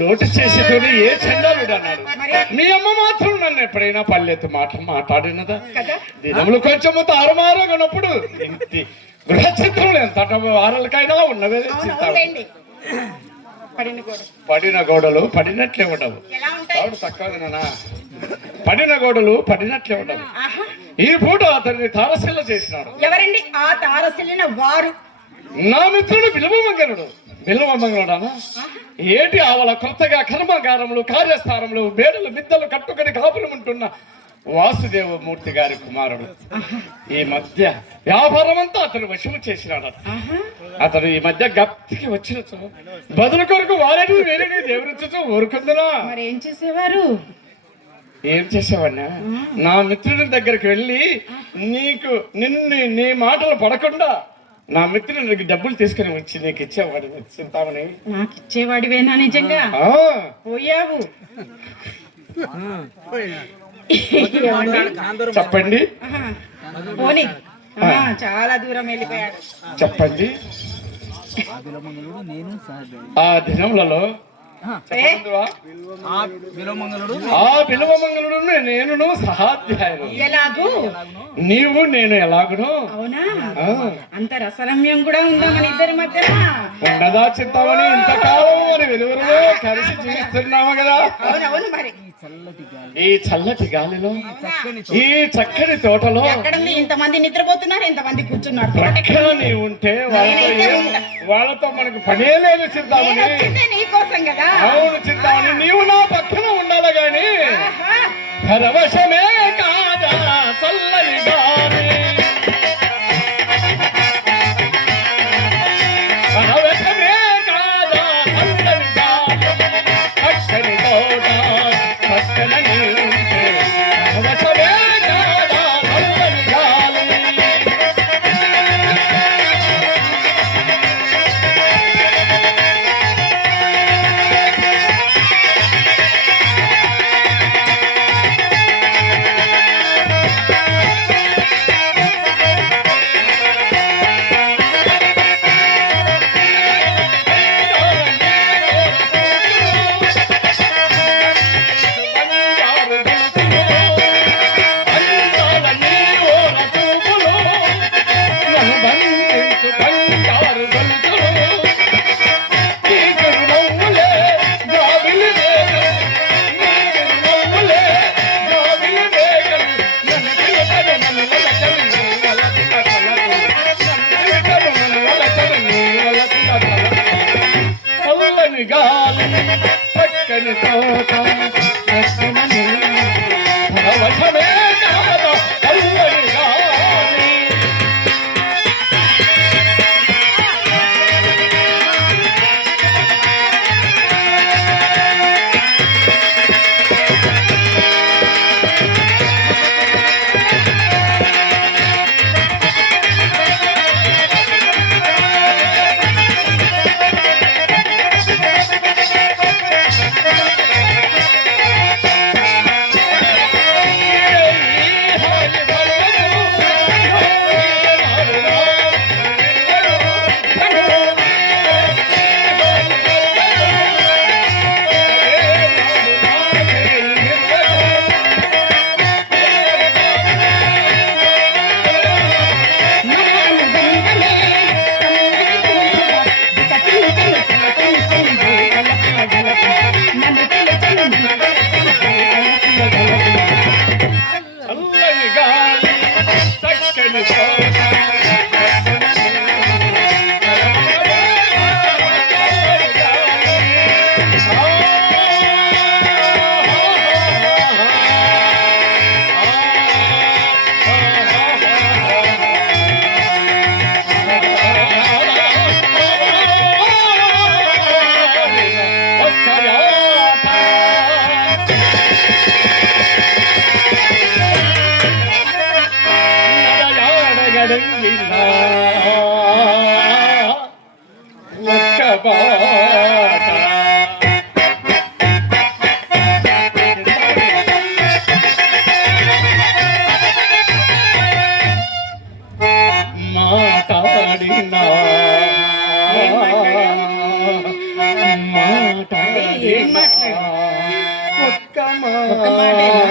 లోటు చేసేటోడు ఏ చండాలుడు అన్నాడు. మీ అమ్మ మాత్రం నన్ను ఎప్పుడైనా పల్లెత్తు మాట్లాడినదా? దినములు కొంచెము తారుమారుగానప్పుడు ఇంటి గృహ చిత్రములు ఎంత వారాలకైనా ఉన్నవే చిత్తాలు. పడిన గోడలు పడినట్లే ఉండవు. చక్కగా పడిన గోడలు పడినట్లే ఉండవు. ఈ పూట అతన్ని తారశిల్ల చేసినాడు. ఎవరండి ఆ తారశిల్లిన వారు? నా మిత్రుడు బిల్వమంగనుడు. బిల్వమంగనుడానా? ఏటి ఆవల కొత్తగా కర్మాగారములు కార్యస్థానములు బేడలు మిద్దలు కట్టుకుని కాపురం ఉంటున్న వాసుదేవమూర్తి గారి కుమారుడు. ఈ మధ్య వ్యాపారం అంతా అతను వశము చేసినాడు. అతను ఈ మధ్య గప్తికి వచ్చినచో బదులు కొరకు వారేది వేరేది దేవుడితో ఊరుకుందనా? మరి ఏం చేసేవారు? ఏం చేసేవాడినా, నా మిత్రుడి దగ్గరికి వెళ్ళి నీ మాటలు పడకుండా నా మిత్రుడు నీకు డబ్బులు తీసుకుని వచ్చి నీకు ఇచ్చేవాడు. చింతామని నాకు ఇచ్చేవాడివేనా? నిజంగా పోయావు. చెప్పండి. పోనీ చాలా దూరం వెళ్ళిపోయాడు. చెప్పండి. ఆ దినములలో ఆ బిల్వమంగళుడు నేను సహాధ్యాయులు. ఎలాగూ నీవు నేను ఎలాగును? అవునా? అంత రసరమ్యం కూడా ఉందా మన ఇద్దరి మధ్య? ఉండదా చిత్తామని? ఇంతకాలం మరి వెలువరులో కలిసి జీవిస్తున్నాము కదా. అవునవును. మరి ఈ చల్లటి గాలిలో ఈ చక్కని తోటలో ఇంతమంది నిద్రపోతున్నారు, ఇంతమంది కూర్చున్నారు. పక్కన నీవు ఉంటే వాళ్ళతో మనకు పనే లేదు చింతామని. నీకోసం కదా. అవును చింతామని, నీవు నా పక్కన ఉండాలి గాని పరవశమే కాదా చల్లని గాలి. పరవశమే కాదా చల్లని గాలి. పక్కని తోట పక్కన నీవుంటే పరవశమే కాదా చల్లని గాలి. పక్కని తోట పక్కనని పరవశమే కాదా చల్లని గాలి. అడవిలా ఒక్క బాట మాట్లాడినా ఏం మాట్లాడా? ఏం మాట్లాడినా మాట్లాడా? ఒక్క ఒక్క మాటేనా?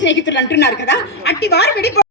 స్నేహితులు అంటున్నారు కదా, అట్టి వారు విడిపో